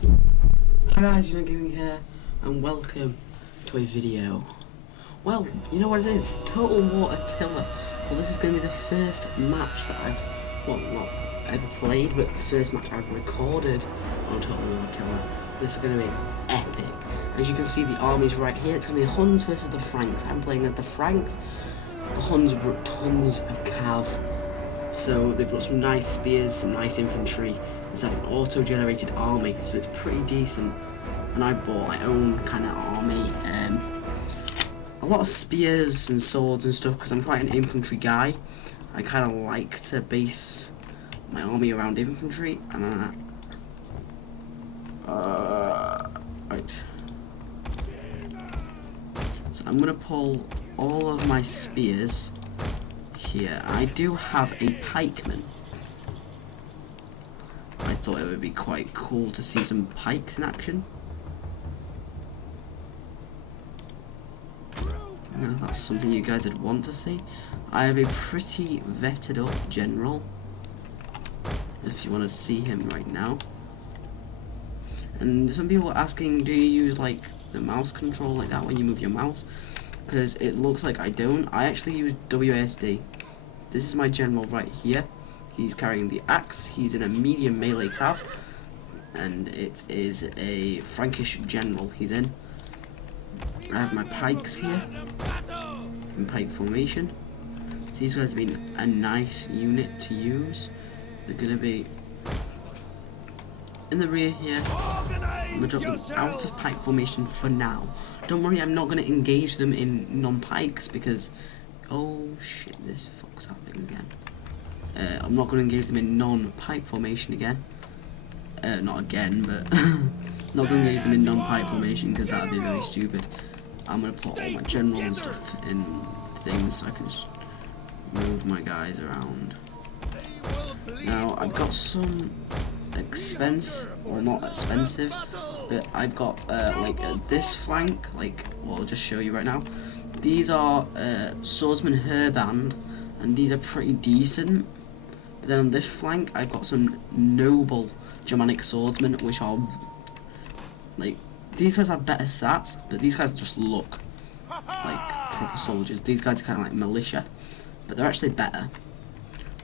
Hi guys, Gaming here, and welcome to a video. Well, you know what it is? Total War Attila. Well, this is going to be the first match that I've, well, not ever played, but the first match I've recorded on Total War Attila. This is going to be epic. As you can see, the army's right here. It's going to be the Huns versus the Franks. I'm playing as the Franks. The Huns brought tons of cav. So they brought some nice spears, some nice infantry. This has an auto-generated army, so it's pretty decent. And I bought my own kind of army. A lot of spears and swords and stuff because I'm quite an infantry guy. I kind of like to base my army around infantry. And then, right. So I'm gonna pull all of my spears here. I do have a pikeman. I thought it would be quite cool to see some pikes in action. I don't know if that's something you guys would want to see. I have a pretty vetted up general, if you want to see him right now. And some people are asking, do you use like the mouse control like that when you move your mouse? Because it looks like I don't. I actually use WASD. This is my general right here. He's carrying the axe. He's in a medium melee cav, and it is a Frankish general he's in. I have my pikes here in pike formation. So these guys have been a nice unit to use. They're going to be in the rear here. I'm going to drop them out of pike formation for now. Don't worry, I'm not going to engage them in non-pikes because... oh shit, this fuck's happening again. I'm not going to engage them in non-pike formation again. Not again, but... not going to engage them in non-pike formation because that would be very stupid. I'm going to put all my general and stuff in things so I can just move my guys around. Now, I've got some well, not expensive, but I've got like this flank, like, well, I'll just show you right now. These are swordsman hairband, and these are pretty decent. But then on this flank, I've got some noble Germanic swordsmen, which are like, these guys have better stats, but these guys just look like proper soldiers. These guys are kind of like militia, but they're actually better.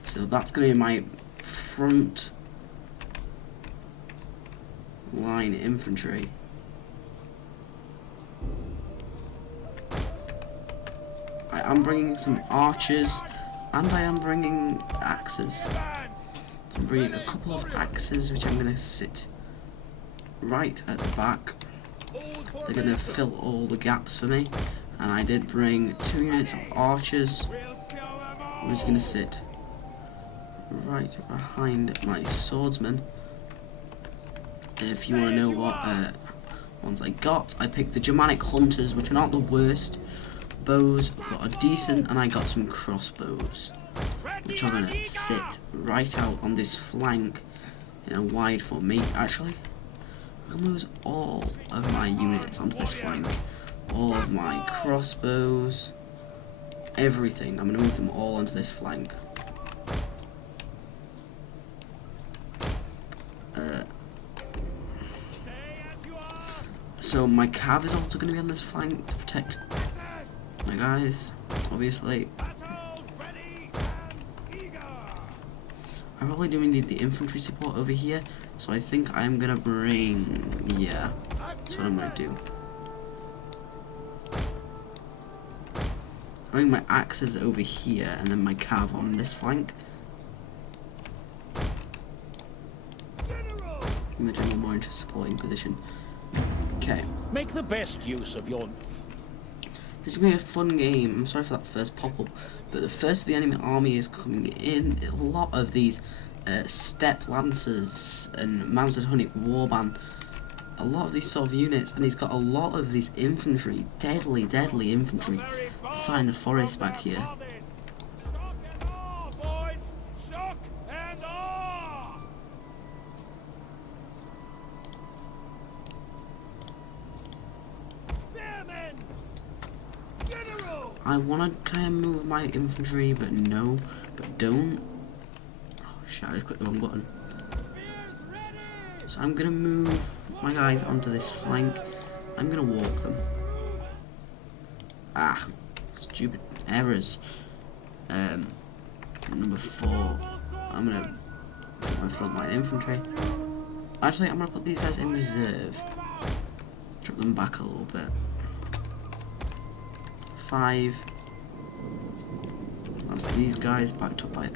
So that's going to be my front line infantry. I am bringing some archers, and I am bringing axes. So I'm bringing a couple of axes, which I'm going to sit right at the back. They're going to fill all the gaps for me. And I did bring 2 units of archers, which are going to sit right behind my swordsman. If you want to know what ones I got, I picked the Germanic hunters, which are not the worst. Bows but are decent, and I got some crossbows, which are going to sit right out on this flank in a wide formation. Actually, I'm going to lose all of my units onto this flank. All of my crossbows, everything. I'm going to move them all onto this flank. So my cav is also going to be on this flank to protect my guys, obviously. I probably do need the infantry support over here, so I think I'm going to bring, yeah, that's what I'm going to do. I think my axes over here, and then my cav on this flank. I'm going to do more into supporting position. Okay. Make the best use of your... This is going to be a fun game. I'm sorry for that first pop-up, but the first of the enemy army is coming in. A lot of these steppe lancers and mounted Hunnic warband. A lot of these sort of units, and he's got a lot of these infantry, deadly infantry, inside the forest back here. I want to kind of move my infantry, but no, but don't. Oh shit, I just clicked the wrong button. So I'm going to move my guys onto this flank. I'm gonna walk them. Ah, stupid errors. Number 4, I'm gonna put my frontline infantry. Actually, I'm gonna put these guys in reserve. Drop them back a little bit. 5. That's these guys backed up by.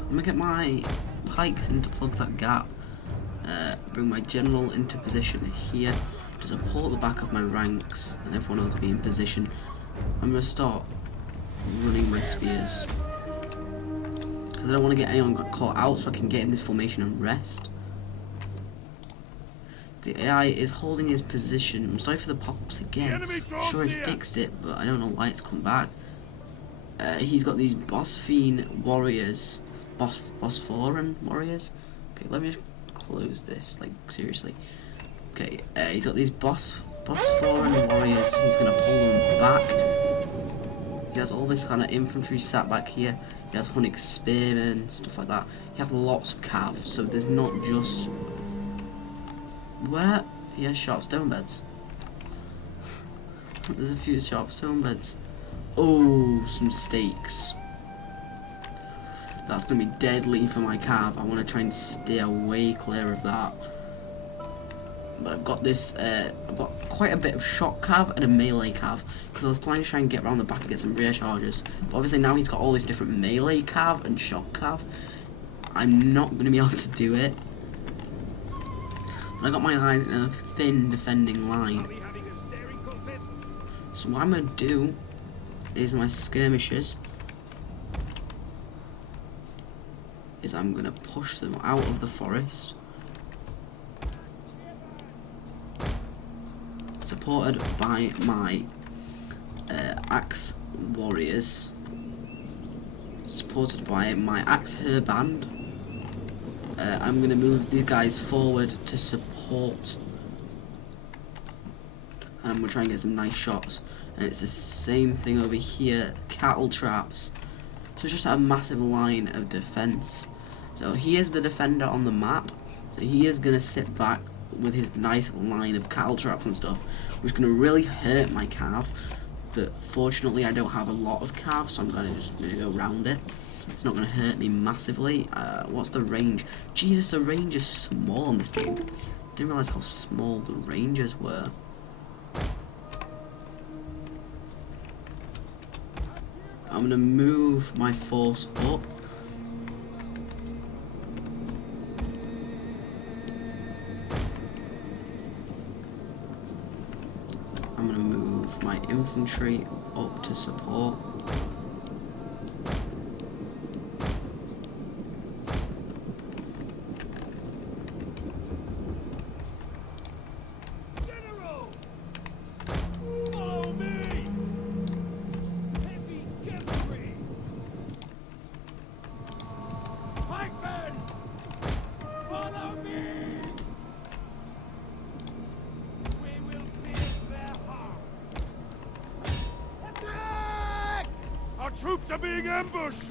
I'm gonna get my pikes in to plug that gap. Bring my general into position here to support the back of my ranks, and everyone else will be in position. I'm gonna start running my spears because I don't want to get anyone caught out, so I can get in this formation and rest. The AI is holding his position. I'm sorry for the pop-ups again. I'm sure I fixed it, but I don't know why it's come back. He's got these Bosphine warriors. Bosphoran warriors. Okay, let me just close this. Like, seriously. Okay, he's got these Bosphoran warriors. He's gonna pull them back. He has all this kind of infantry sat back here. He has Hunnic spearmen, stuff like that. He has lots of cav, so there's not just. Where? He has sharp stone beds. There's a few sharp stone beds. Oh, some stakes. That's going to be deadly for my cav. I want to try and stay way clear of that. But I've got this, I've got quite a bit of shock cav and a melee cav. Because I was planning to try and get around the back and get some rear charges. But obviously now he's got all these different melee cav and shock cav. I'm not going to be able to do it. I got my line in a thin defending line. So what I'm going to do is my skirmishers is I'm going to push them out of the forest, supported by my axe warriors, supported by my axe hairband. I'm going to move the guys forward to support, and I'm going to try and get some nice shots. And it's the same thing over here, cattle traps. So it's just a massive line of defense. So he is the defender on the map. So he is going to sit back with his nice line of cattle traps and stuff, which is going to really hurt my cav. But fortunately I don't have a lot of cav, so I'm going to go around it. It's not going to hurt me massively. What's the range? Jesus, the range is small on this game. Didn't realise how small the ranges were. I'm going to move my force up. I'm going to move my infantry up to support. Our troops are being ambushed!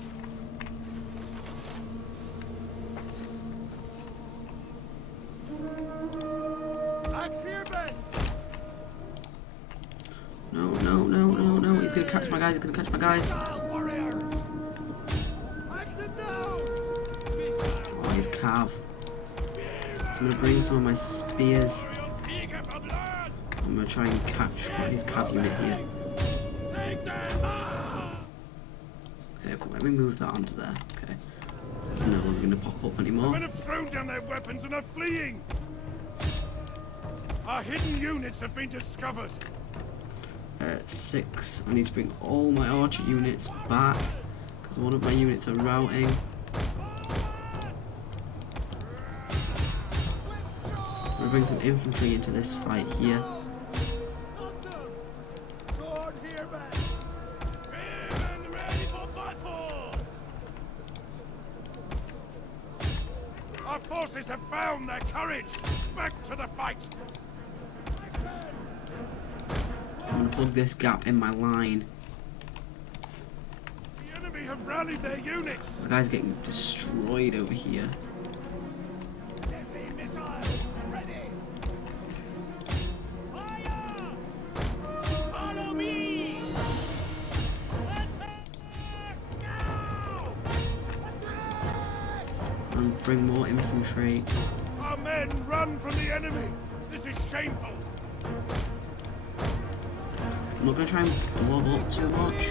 No, no, no, no, no. He's gonna catch my guys, he's gonna catch my guys. Oh, he's cav. So I'm gonna bring some of my spears. I'm gonna try and catch his cav unit here. Okay, but let me move that onto there. Okay. So it's no longer gonna pop up anymore. Men have thrown down their weapons and are fleeing! Our hidden units have been discovered! 6. I need to bring all my archer units back because one of my units are routing. I'm gonna bring some infantry into this fight here. Warriors have found their courage! Back to the fight! I'm gonna plug this gap in my line. The enemy have rallied their units! The guy's getting destroyed over here. Heavy missiles ready! Fire! Follow me! Attack! Now! Attack! And bring more infantry. Our men run from the enemy! This is shameful! I'm not gonna try and blow up too much,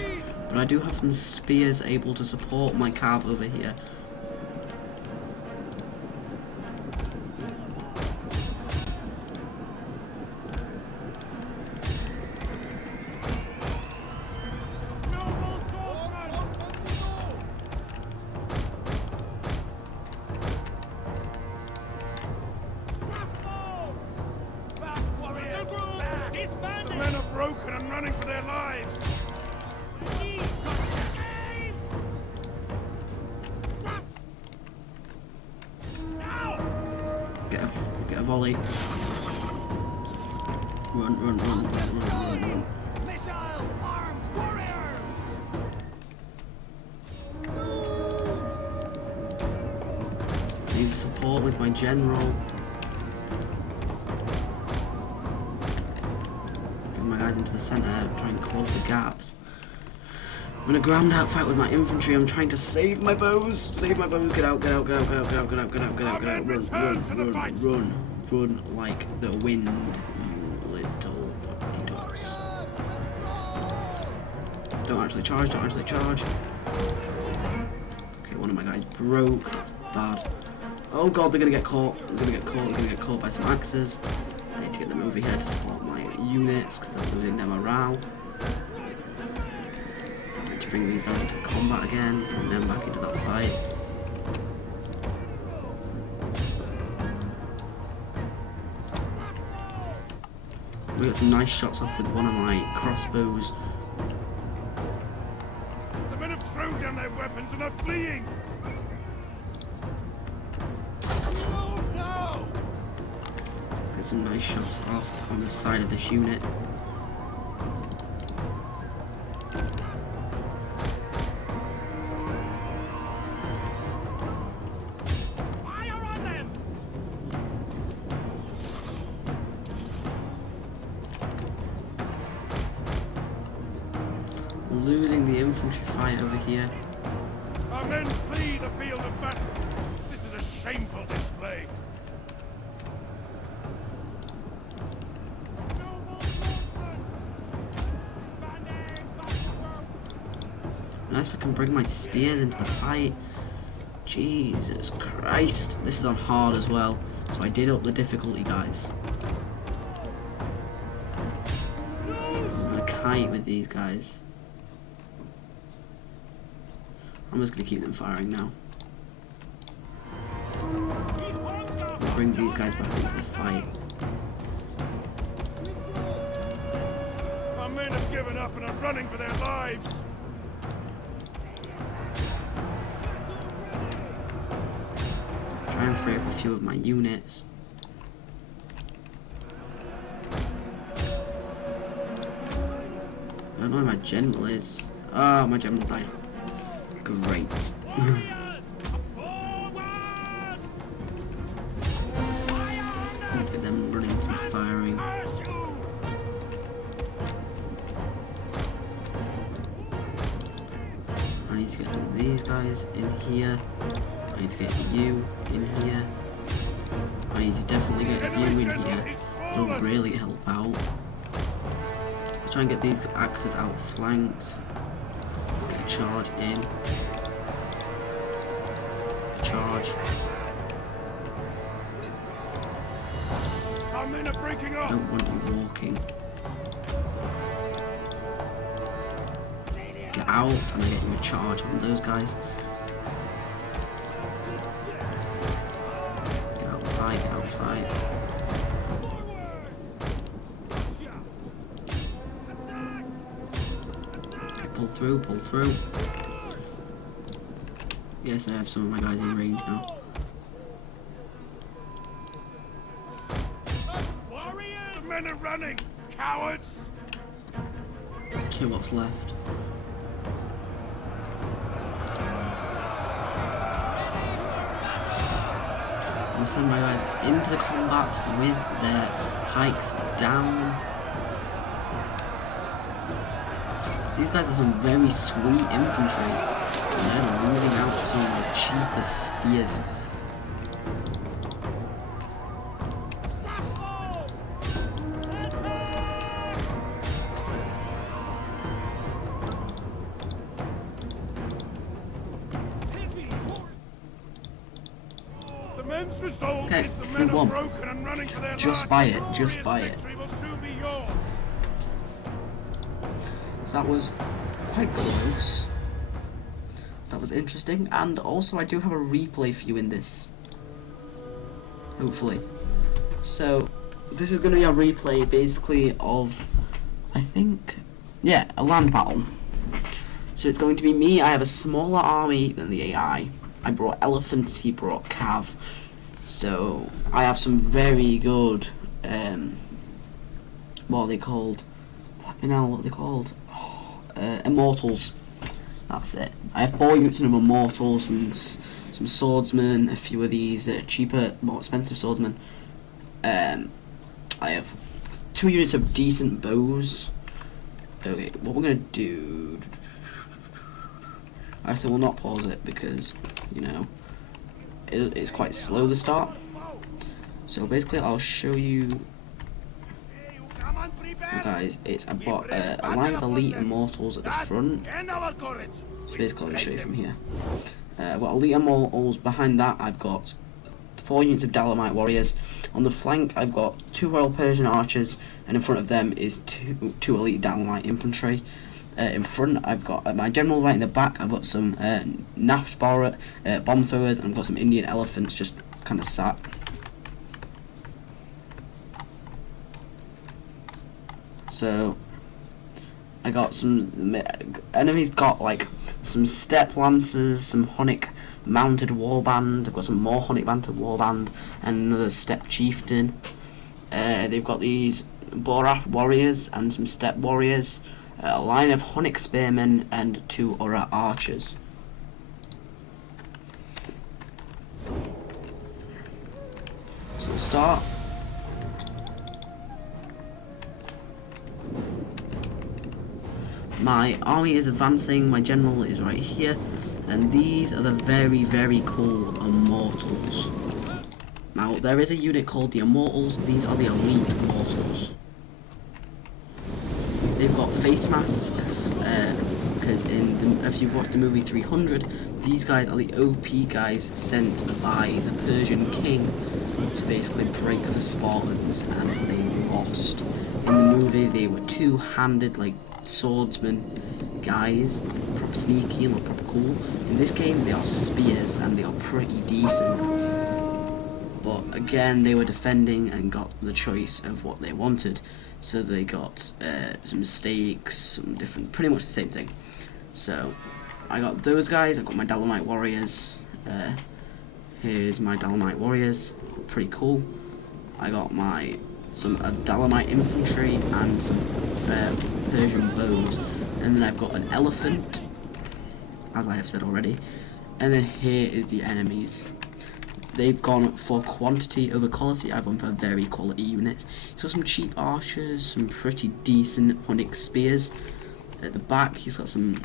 but I do have some spears able to support my cav over here. The men are broken and running for their lives! Get a volley. Run. Missile armed warriors! Need support with my general. Bring my guys into the center, try and close the gaps. I'm in a ground out fight with my infantry. I'm trying to save my bows. Save my bows. Get out. Run like the wind, you little bloody dogs. Don't actually charge. Okay, one of my guys broke. Bad. Oh god, they're gonna get caught. They're gonna get caught by some axes. I need to get them over here to support my units because they're losing their morale. I need to bring these guys into combat again, bring them back into that fight. We got some nice shots off with one of my crossbows. The men have thrown down their weapons and are fleeing! Get some nice shots off on the side of this unit. Fire on them! Losing the infantry fight over here. Our men flee the field of battle! This is a shameful display! Nice if I can bring my spears into the fight. Jesus Christ. This is on hard as well. So I did up the difficulty, guys. I'm gonna kite with these guys. I'm just gonna keep them firing now. I'll bring these guys back into the fight. Our men have given up and are running for their lives! Try and free up a few of my units. I don't know where my general is. Ah, my general died. Great. Let's get them running to be firing. I need to get these guys in here. I need to get you in here. I need to definitely get you in here. It'll really help out. Let's try and get these axes outflanked. Let's get a charge in. Charge. Our men are breaking I off! don't want you walking. Get out and I get you a charge on those guys. Get out the fight, get out the fight. Okay, pull through. Yes, I have some of my guys in range now. running, cowards! Okay, what's left? I'll send my guys into the combat with their pikes down. So these guys are some very sweet infantry. And they're losing out to some of the cheaper spears. Men's resolve Okay, is the who men are won? broken and running for their Just lives. buy it, Glorious just buy it. victory will soon be yours. So that was quite close. So that was interesting, and also I do have a replay for you in this. Hopefully. So this is going to be a replay basically of, I think, yeah, a land battle. So it's going to be me. I have a smaller army than the AI. I brought elephants, he brought cav. So I have some very good, what are they called? Flapping hell, what are they called? Immortals. That's it. I have 4 units of immortals, some swordsmen, a few of these cheaper, more expensive swordsmen. I have 2 units of decent bows. Okay, what we're gonna do? I say we'll not pause it because, you know, it's quite slow the start. So basically, I'll show you. Guys, I've got a line of elite immortals at the front. So basically, I'll just show you from here. I've got elite immortals. Behind that, I've got 4 units of Dalamite warriors. On the flank, I've got 2 Royal Persian archers, and in front of them is two elite Dalamite infantry. In front, I've got my general right in the back. I've got some naft bomb throwers, and I've got some Indian elephants just kind of sat. So I got some enemies. Got like some steppe lancers, some Hunnic mounted warband. I've got some more Hunnic mounted warband, and another steppe chieftain. They've got these Borath warriors and some steppe warriors. A line of Hunnic spearmen and 2 Ura archers. So we'll start. My army is advancing, my general is right here, and these are the very, very cool Immortals. Now, there is a unit called the Immortals. These are the elite Immortals. They've got face masks, because if you've watched the movie 300, these guys are the OP guys sent by the Persian king to basically break the Spartans, and they lost. In the movie, they were 2-handed, like, swordsman guys, proper sneaky and look proper cool. In this game, they are spears, and they are pretty decent. But again, they were defending and got the choice of what they wanted. So they got some stakes, some different, pretty much the same thing. So I got those guys. I got my Dalamite warriors. Here's my Dalamite warriors, pretty cool. I got some Dalamite infantry and some Persian bows, and then I've got an elephant, as I have said already. And then here is the enemies. They've gone for quantity over quality. I've gone for very quality units. So some cheap archers, some pretty decent Hunnic spears. At the back, he's got some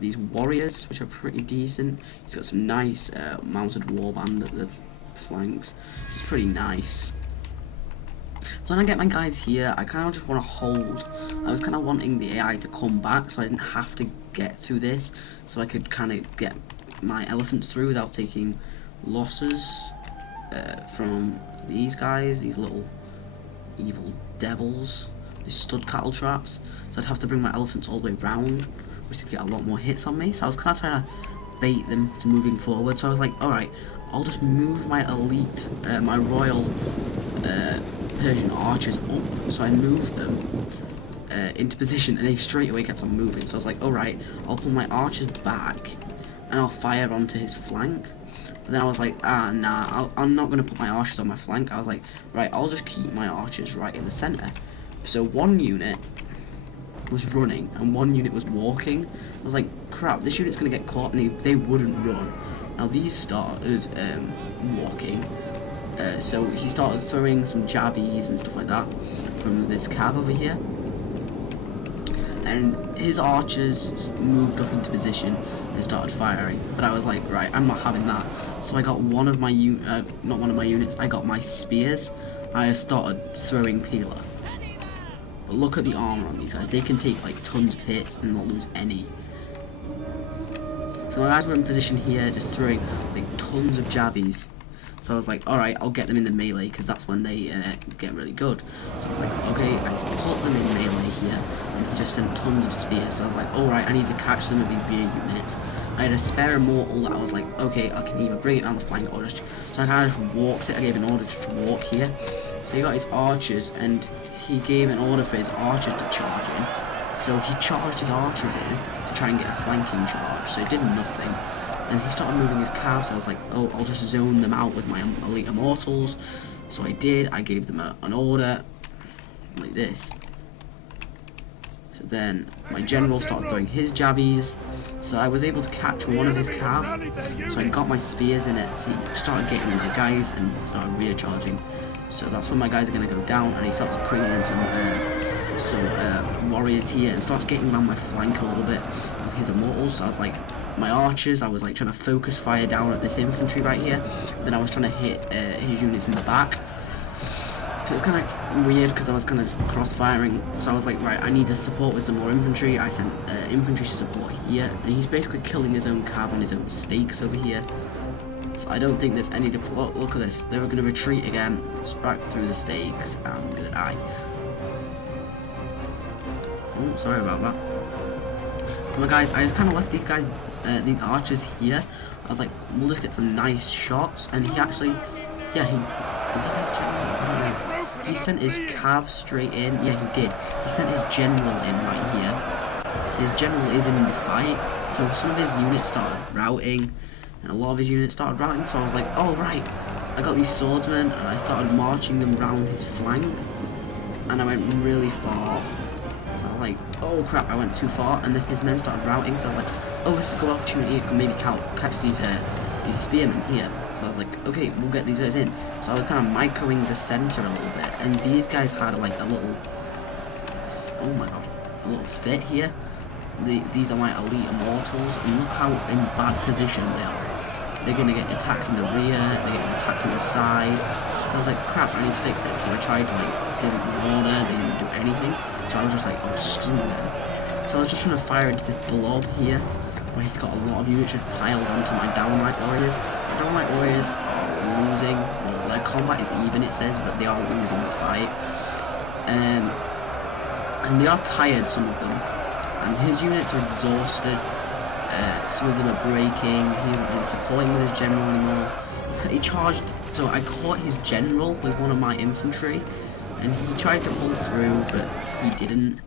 these warriors, which are pretty decent. He's got some nice mounted warband at the flanks, which is pretty nice. So when I get my guys here, I kind of just want to hold. I was kind of wanting the AI to come back, so I didn't have to get through this, so I could kind of get my elephants through without taking losses from these guys, these little evil devils, these stud cattle traps. So I'd have to bring my elephants all the way round, which would get a lot more hits on me. So I was kind of trying to bait them to moving forward. So I was like, alright, I'll just move my elite, my royal Persian archers up. So I moved them into position, and they straight away kept on moving. So I was like, alright, I'll pull my archers back and I'll fire onto his flank. But then I was like, nah, I'm not going to put my archers on my flank. I was like, right, I'll just keep my archers right in the centre. So one unit was running and one unit was walking. I was like, crap, this unit's gonna get caught, and they wouldn't run. Now these started walking, so he started throwing some jabbies and stuff like that from this cab over here, and his archers moved up into position and started firing. But I was like, right, I'm not having that. So I got one of my not one of my units, I got my spears. I started throwing peeler. But look at the armor on these guys. They can take like tons of hits and not lose any. So my guys were in position here, just throwing like tons of jabbies. So I was like, alright, I'll get them in the melee, because that's when they get really good. So I was like, okay, I just put them in melee here, and he just sent tons of spears. So I was like, alright, I need to catch some of these rear units. I had a spare immortal that I was like, okay, I can either bring it down the flank or just... So I kind of just walked it. I gave an order to walk here. So he got his archers, and he gave an order for his archers to charge in. So he charged his archers in to try and get a flanking charge. So it did nothing. And he started moving his calves. So I was like, oh, I'll just zone them out with my elite immortals. So I did. I gave them an order like this. So then my general started throwing his jabbies. So I was able to catch one of his calf. So I got my spears in it. So he started getting my guys and started recharging. So that's when my guys are going to go down, and he starts putting in some warriors here and starts getting around my flank a little bit with his immortals. So I was like, my archers, I was like trying to focus fire down at this infantry right here. Then I was trying to hit his units in the back. So it's kind of weird because I was kind of cross-firing. So I was like, right, I need to support with some more infantry. I sent infantry support here, and he's basically killing his own cav on his own stakes over here. So I don't think there's any look at this. They were going to retreat again, back through the stakes, and I'm going to die. Oh, sorry about that. So my guys, I just kind of left these guys, these archers here. I was like, we'll just get some nice shots, and he actually, yeah, is that his general? I don't know. He sent his cav straight in. Yeah, he did. He sent his general in right here. His general is in the fight, so some of his units started routing, and a lot of his units started routing. So I was like, oh right, I got these swordsmen, and I started marching them round his flank, and I went really far. So I was like, oh crap, I went too far, and then his men started routing. So I was like, oh, this is a good opportunity. I can maybe catch these spearmen here. So I was like, okay, we'll get these guys in. So I was kind of microing the center a little bit, and these guys had like a little, oh my god, a little fit here. These are my elite immortals, and look how in bad position they are. They're gonna get attacked in the rear, they're getting attacked on the side. So I was like, crap, I need to fix it. So I tried to like give it an order, they didn't do anything. So I was just like, oh, screw them. So I was just trying to fire into this blob here, where he's got a lot of units just piled onto my Downlight warriors. My Downlight warriors are losing. Well, their combat is even, it says, but they are losing the fight. And they are tired, some of them. And his units are exhausted. Some of them are breaking. He isn't really supporting with his general anymore. He charged, so I caught his general with one of my infantry, and he tried to pull through, but he didn't.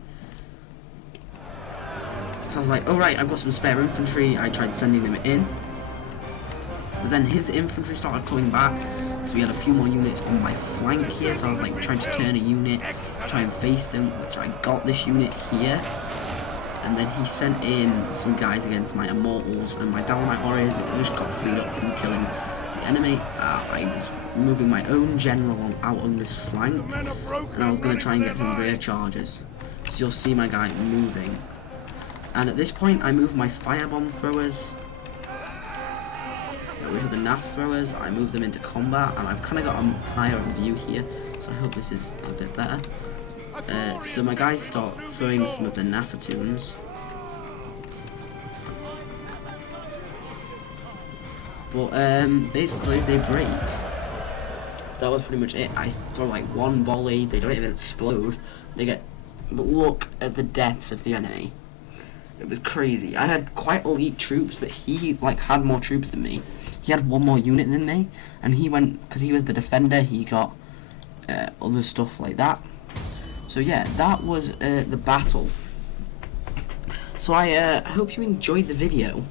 So I was like, alright, I've got some spare infantry. I tried sending them in. But then his infantry started coming back, so we had a few more units on my flank here, so I was like trying to turn a unit, try and face them, which I got this unit here. And then he sent in some guys against my immortals, and my Downlight warriors just got freed up from killing the enemy. I was moving my own general out on this flank, and I was going to try and get some rear charges. So you'll see my guy moving. And at this point, I moved my firebomb throwers, which are the NAF throwers. I moved them into combat, and I've kind of got a higher view here, so I hope this is a bit better. So my guys start throwing some of the Nafatoons. But basically they break. So that was pretty much it. I throw like one volley, they don't even explode. They get, but look at the deaths of the enemy. It was crazy. I had quite elite troops, but he like had more troops than me. He had one more unit than me, and he went, because he was the defender, he got other stuff like that. So yeah, that was the battle. So I hope you enjoyed the video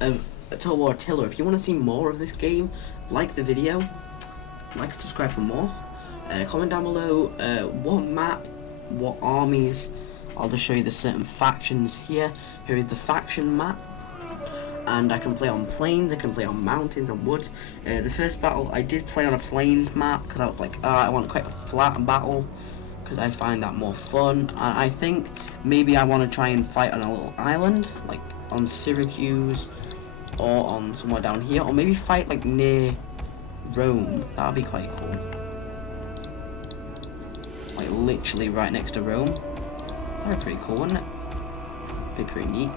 of Total War Attila. If you want to see more of this game, like the video, like and subscribe for more. Comment down below what map what armies. I'll just show you the certain factions here. Here is the faction map. And I can play on plains, I can play on mountains, on woods. The first battle I did play on a plains map because I was like, I want quite a flat battle because I find that more fun. And I think maybe I want to try and fight on a little island, like on Syracuse or on somewhere down here, or maybe fight like near Rome. That would be quite cool. Like literally right next to Rome. That would be pretty cool, wouldn't it? Be pretty neat.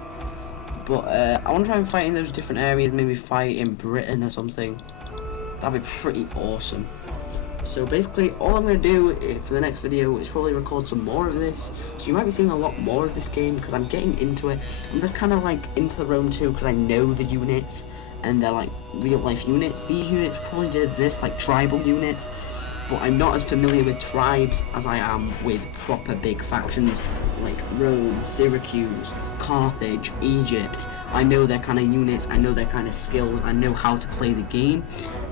But I want to try and fight in those different areas, maybe fight in Britain or something. That'd be pretty awesome. So basically, all I'm going to do for the next video is probably record some more of this. So you might be seeing a lot more of this game because I'm getting into it. I'm just kind of like into the Rome 2 because I know the units and they're like real life units. These units probably did exist, like tribal units. But I'm not as familiar with tribes as I am with proper big factions like Rome, Syracuse, Carthage, Egypt. I know their kind of units, I know their kind of skills, I know how to play the game,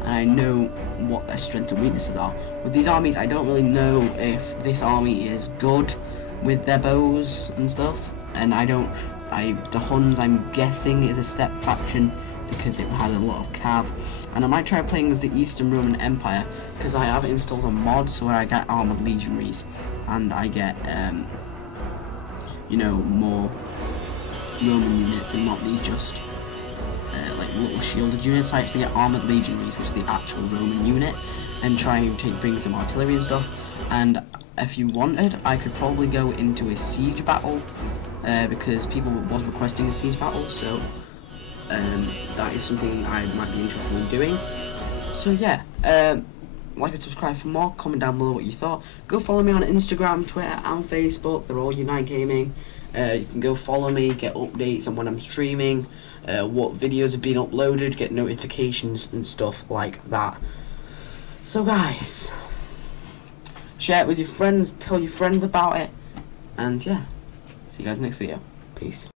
and I know what their strengths and weaknesses are. With these armies, I don't really know if this army is good with their bows and stuff, and the Huns, I'm guessing, is a step faction because it has a lot of cav. And I might try playing as the Eastern Roman Empire because I have installed a mod so where I get armored legionaries and I get you know, more Roman units and not these just like little shielded units. I actually get armored legionaries, which is the actual Roman unit, and try and bring some artillery and stuff. And if you wanted, I could probably go into a siege battle because people was requesting a siege battle, so that is something I might be interested in doing. So yeah, like and subscribe for more, comment down below what you thought. Go follow me on Instagram, Twitter and Facebook, they're all Unite Gaming. You can go follow me, get updates on when I'm streaming, what videos have been uploaded, get notifications and stuff like that. So guys, share it with your friends, tell your friends about it, and yeah, see you guys next video. Peace.